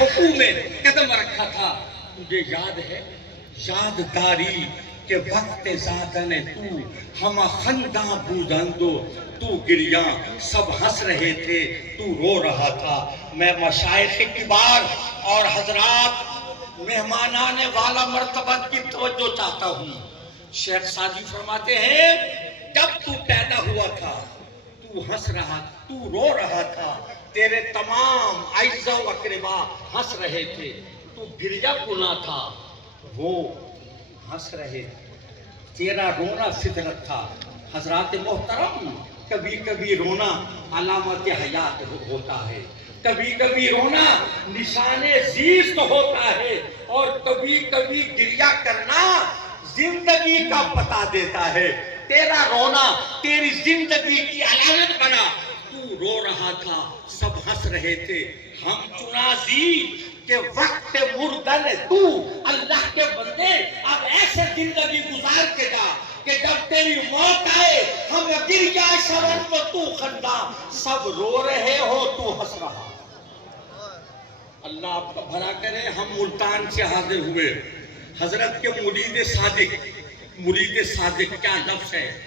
حقوق میں قدم رکھا تھا. تجھے یاد ہے یادگاری کہ وقت زادن تو ہم خنداں بودندو تو گریاں سب ہنس رہے تھے تو رو رہا تھا. میں مشائخ کبار اور حضرات مہمانان والا مرتبت کی توجہ چاہتا ہوں. شیخ سعدی فرماتے ہیں جب تو پیدا ہوا تھا تو ہنس رہا تو رو رہا تھا, تیرے تمام اعزا و اقربا ہنس رہے تھے, تو گریا گنا تھا وہ ہنس رہے تھے, تیرا رونا فطرت تھا. حضرات محترم کبھی کبھی رونا علامت حیات ہوتا ہے, کبھی کبھی رونا نشان زیست ہوتا ہے, اور کبھی کبھی گریا کرنا زندگی کا پتہ دیتا ہے. تیرا رونا تیری زندگی کی علامت بنا. تو رو رہا تھا سب ہنس رہے تھے, ہم چنازی کہ وقت مردن تو اللہ کے بندے اب ایسے زندگی گزار کے جا کہ جب تیری موت آئے ہم گریا شرن و تو خندہ, سب رو رہے ہو تو ہنس رہا. اللہ آپ کا بھلا کرے. ہم ملتان سے حاضر ہوئے, حضرت کے مرید صادق کیا لفظ ہے.